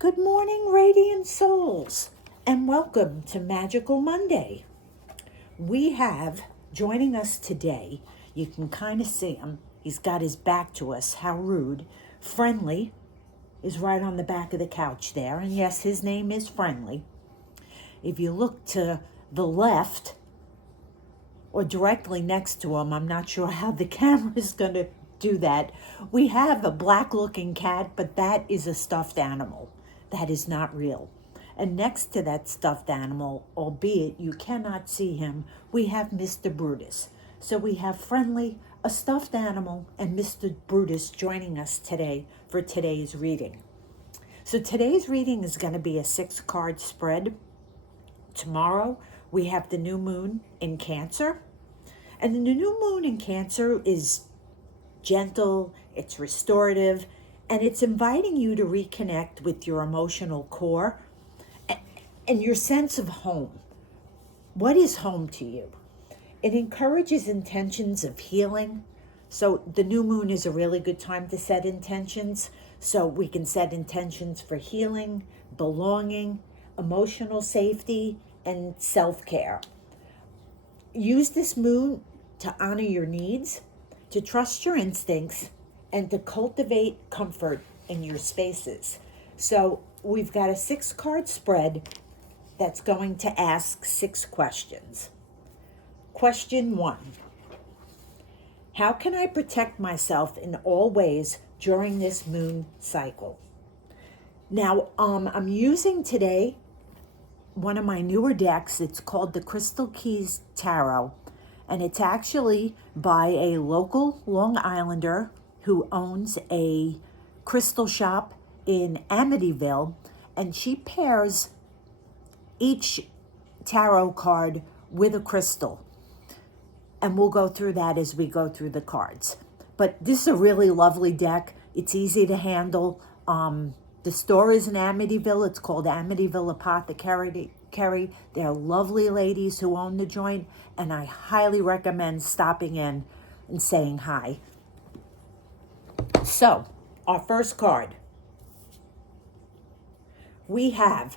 Good morning, Radiant Souls, and welcome to Magical Monday. We have joining us today, you can kind of see him. He's got his back to us. How rude. Friendly is right on the back of the couch there, and yes, his name is Friendly. If you look to the left or directly next to him, I'm not sure how the camera is going to do that. We have a black looking cat, but that is a stuffed animal. That is not real. And next to that stuffed animal, albeit you cannot see him, we have Mr. Brutus. So we have Friendly, a stuffed animal, and Mr. Brutus joining us today for today's reading. So today's reading is going to be a 6-card spread. Tomorrow we have the new moon in Cancer. And the new moon in Cancer is gentle, it's restorative, and it's inviting you to reconnect with your emotional core and your sense of home. What is home to you? It encourages intentions of healing. So the new moon is a really good time to set intentions. So we can set intentions for healing, belonging, emotional safety, and self-care. Use this moon to honor your needs, to trust your instincts, and to cultivate comfort in your spaces. So we've got a 6-card spread that's going to ask 6 questions. Question 1. How can I protect myself in all ways during this moon cycle? Now, I'm using today one of my newer decks. It's called the Crystal Keys Tarot, and it's actually by a local Long Islander who owns a crystal shop in Amityville, and she pairs each tarot card with a crystal. And we'll go through that as we go through the cards. But this is a really lovely deck. It's easy to handle. The store is in Amityville. It's called Amityville Apothecary. They're lovely ladies who own the joint, and I highly recommend stopping in and saying hi. So, our first card, we have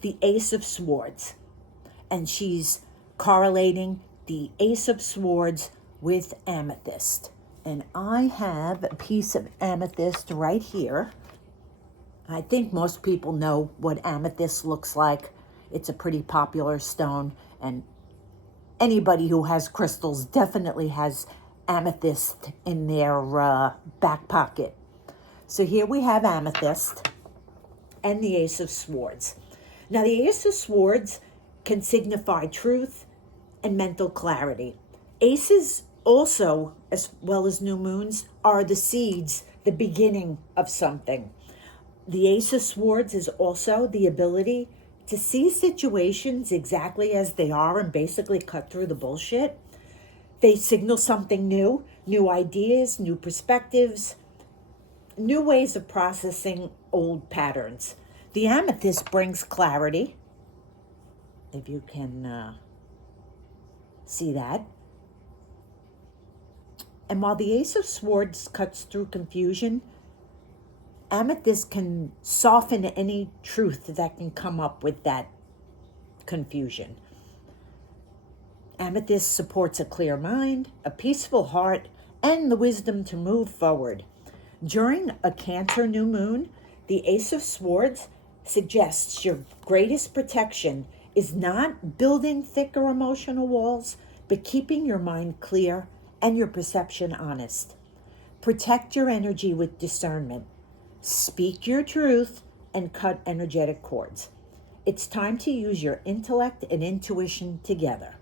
the Ace of Swords, and she's correlating the Ace of Swords with amethyst. And I have a piece of amethyst right here. I think most people know what amethyst looks like. It's a pretty popular stone, and anybody who has crystals definitely has amethyst in their back pocket. So here we have amethyst and the Ace of Swords. Now the Ace of Swords can signify truth and mental clarity. Aces also, as well as new moons, are the seeds, the beginning of something. The Ace of Swords is also the ability to see situations exactly as they are and basically cut through the bullshit. They signal something new, new ideas, new perspectives, new ways of processing old patterns. The amethyst brings clarity, if you can see that. And while the Ace of Swords cuts through confusion, amethyst can soften any truth that can come up with that confusion. Amethyst supports a clear mind, a peaceful heart, and the wisdom to move forward. During a Cancer new moon, the Ace of Swords suggests your greatest protection is not building thicker emotional walls, but keeping your mind clear and your perception honest. Protect your energy with discernment. Speak your truth and cut energetic cords. It's time to use your intellect and intuition together.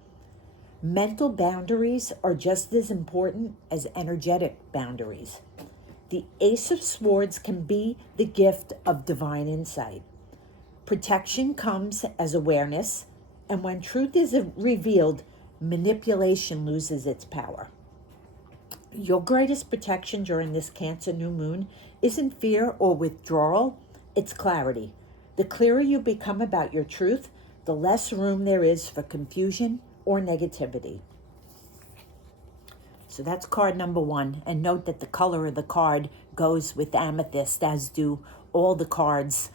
Mental boundaries are just as important as energetic boundaries. The Ace of Swords can be the gift of divine insight. Protection comes as awareness, and when truth is revealed, manipulation loses its power. Your greatest protection during this Cancer new moon isn't fear or withdrawal, it's clarity. The clearer you become about your truth, the less room there is for confusion or negativity. So that's card number 1. And note that the color of the card goes with amethyst, as do all the cards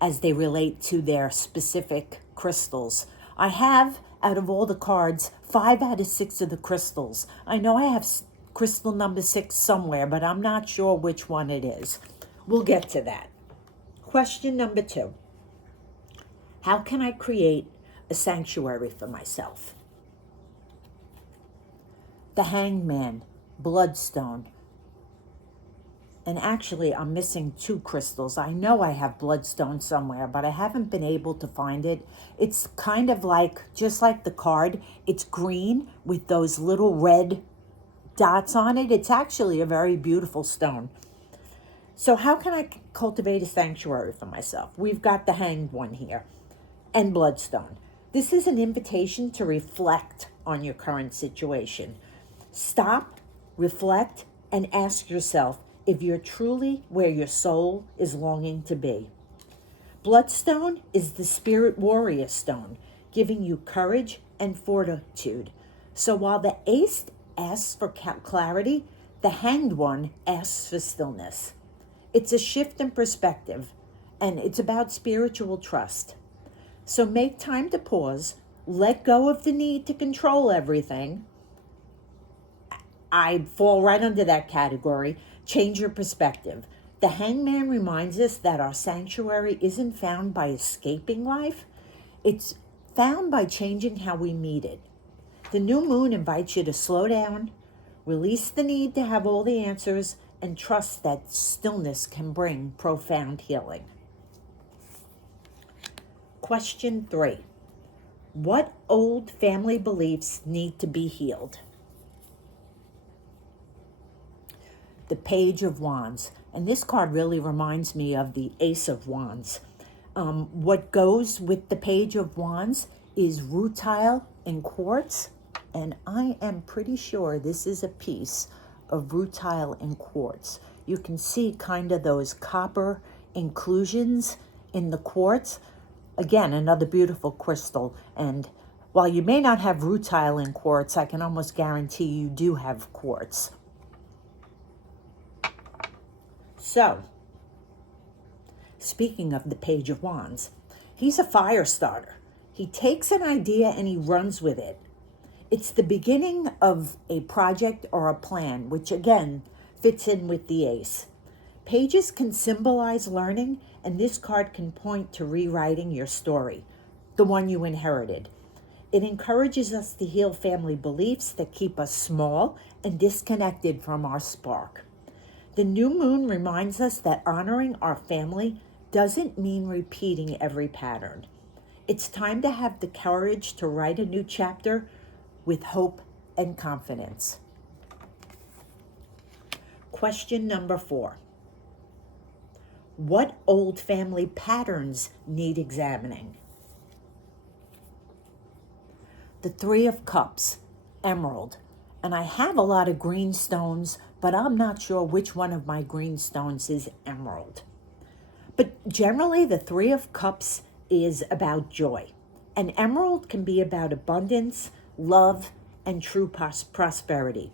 as they relate to their specific crystals. I have, out of all the cards, 5 out of 6 of the crystals. I know I have crystal number 6 somewhere, but I'm not sure which one it is. We'll get to that. Question number 2. How can I create a sanctuary for myself? The Hanged Man, Bloodstone. And actually, I'm missing 2 crystals. I know I have bloodstone somewhere, but I haven't been able to find it. It's kind of like, just like the card, it's green with those little red dots on it. It's actually a very beautiful stone. So how can I cultivate a sanctuary for myself? We've got the Hanged One here and Bloodstone. This is an invitation to reflect on your current situation. Stop, reflect, and ask yourself if you're truly where your soul is longing to be. Bloodstone is the spirit warrior stone, giving you courage and fortitude. So while the Ace asks for clarity, the Hanged One asks for stillness. It's a shift in perspective, and it's about spiritual trust. So make time to pause, let go of the need to control everything. I fall right under that category. Change your perspective. The Hanged Man reminds us that our sanctuary isn't found by escaping life. It's found by changing how we meet it. The new moon invites you to slow down, release the need to have all the answers, and trust that stillness can bring profound healing. Question 3. What old family beliefs need to be healed? The Page of Wands. And this card really reminds me of the Ace of Wands. What goes with the Page of Wands is rutile and quartz. And I am pretty sure this is a piece of rutile and quartz. You can see kind of those copper inclusions in the quartz. Again, another beautiful crystal. And while you may not have rutile and quartz, I can almost guarantee you do have quartz. So, speaking of the Page of Wands, he's a fire starter. He takes an idea and he runs with it. It's the beginning of a project or a plan, which again fits in with the Ace. Pages can symbolize learning, and this card can point to rewriting your story, the one you inherited. It encourages us to heal family beliefs that keep us small and disconnected from our spark. The new moon reminds us that honoring our family doesn't mean repeating every pattern. It's time to have the courage to write a new chapter with hope and confidence. Question number 4. What old family patterns need examining? The 3 of Cups, Emerald. And I have a lot of green stones, but I'm not sure which one of my green stones is emerald. But generally, the 3 of Cups is about joy. And emerald can be about abundance, love, and true prosperity.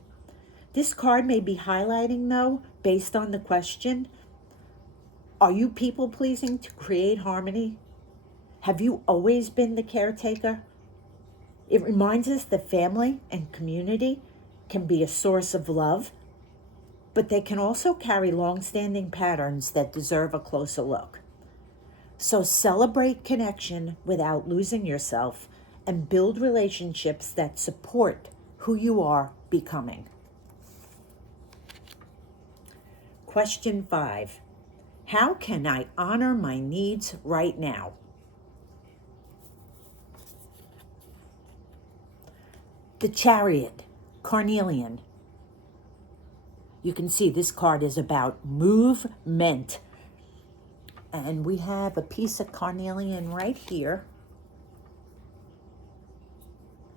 This card may be highlighting, though, based on the question, are you people-pleasing to create harmony? Have you always been the caretaker? It reminds us that family and community can be a source of love, but they can also carry long-standing patterns that deserve a closer look. So celebrate connection without losing yourself and build relationships that support who you are becoming. Question 5. How can I honor my needs right now? The Chariot, Carnelian. You can see this card is about movement. And we have a piece of carnelian right here.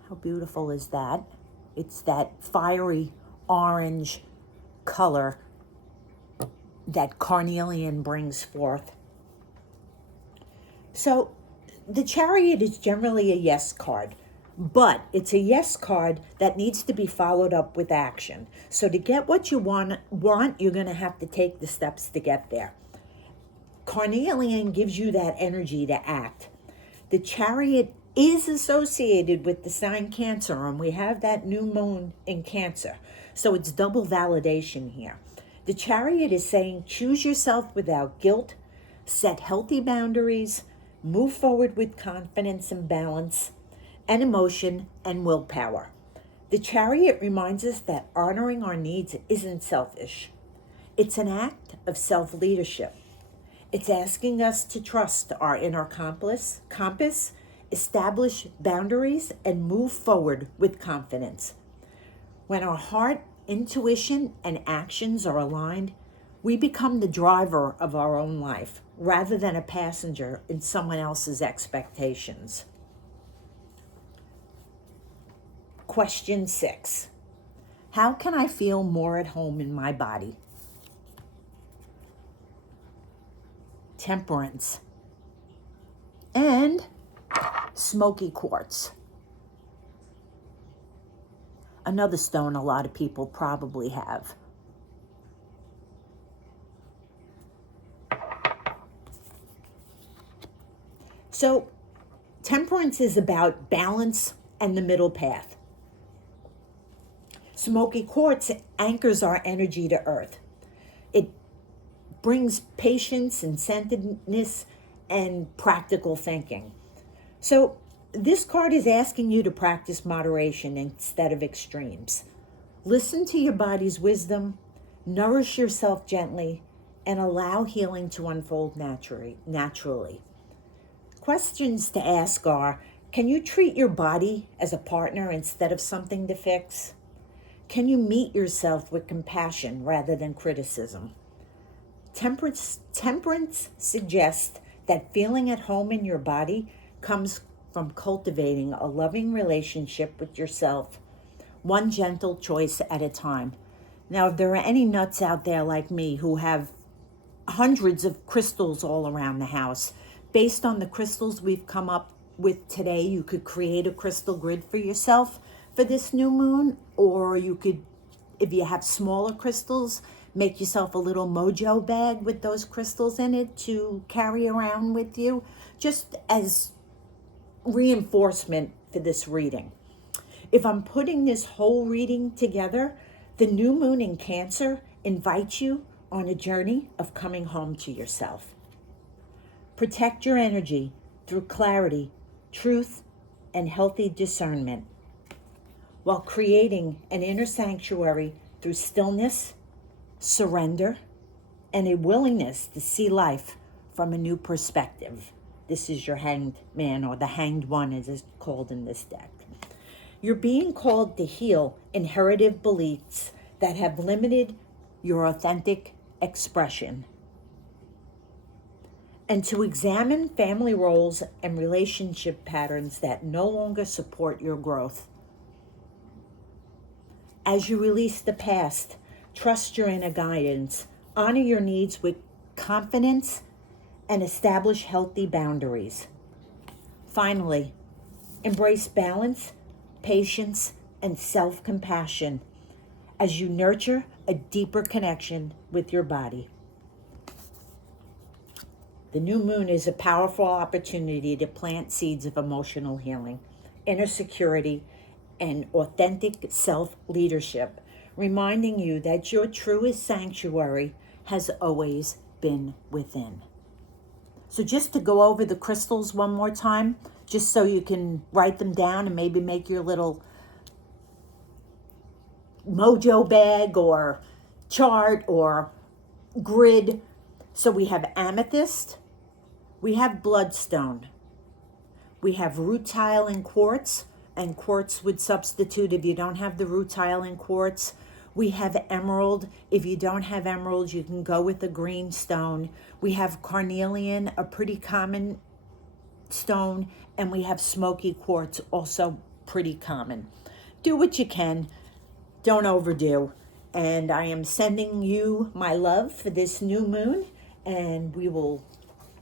How beautiful is that? It's that fiery orange color that carnelian brings forth. So the Chariot is generally a yes card, But it's a yes card that needs to be followed up with action. So to get what you want, you're going to have to take the steps to get there. Carnelian gives you that energy to act. The Chariot is associated with the sign Cancer, and we have that new moon in Cancer. So it's double validation here. The Chariot is saying choose yourself without guilt, set healthy boundaries, move forward with confidence and balance, and emotion and willpower. The Chariot reminds us that honoring our needs isn't selfish. It's an act of self-leadership. It's asking us to trust our inner compass, establish boundaries, and move forward with confidence. When our heart, intuition, and actions are aligned, we become the driver of our own life rather than a passenger in someone else's expectations. Question 6. How can I feel more at home in my body? Temperance and smoky quartz. Another stone a lot of people probably have. So, temperance is about balance and the middle path. Smoky quartz anchors our energy to earth. It brings patience and centeredness and practical thinking. So this card is asking you to practice moderation instead of extremes. Listen to your body's wisdom, nourish yourself gently, and allow healing to unfold naturally. Questions to ask are, can you treat your body as a partner instead of something to fix? Can you meet yourself with compassion rather than criticism? Temperance suggests that feeling at home in your body comes from cultivating a loving relationship with yourself, one gentle choice at a time. Now, if there are any nuts out there like me who have hundreds of crystals all around the house, based on the crystals we've come up with today, you could create a crystal grid for yourself for this new moon, or you could, if you have smaller crystals, make yourself a little mojo bag with those crystals in it to carry around with you, just as reinforcement for this reading. If I'm putting this whole reading together, the new moon in Cancer invites you on a journey of coming home to yourself. Protect your energy through clarity, truth, and healthy discernment, while creating an inner sanctuary through stillness, surrender, and a willingness to see life from a new perspective. This is your hanged man, or the hanged one as it's called in this deck. You're being called to heal inherited beliefs that have limited your authentic expression, and to examine family roles and relationship patterns that no longer support your growth. As you release the past, trust your inner guidance, honor your needs with confidence, and establish healthy boundaries. Finally, embrace balance, patience, and self-compassion as you nurture a deeper connection with your body. The new moon is a powerful opportunity to plant seeds of emotional healing, inner security, and authentic self-leadership, reminding you that your truest sanctuary has always been within. So just to go over the crystals one more time, just so you can write them down and maybe make your little mojo bag or chart or grid. So we have amethyst, we have bloodstone, we have rutile and quartz would substitute if you don't have the rutile and quartz. We have emerald. If you don't have emerald, you can go with a green stone. We have carnelian, a pretty common stone, and we have smoky quartz, also pretty common. Do what you can. Don't overdo. And I am sending you my love for this new moon, and we will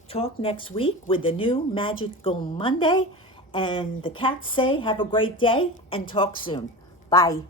talk next week with a new Magical Monday. And the cats say have a great day and talk soon. Bye.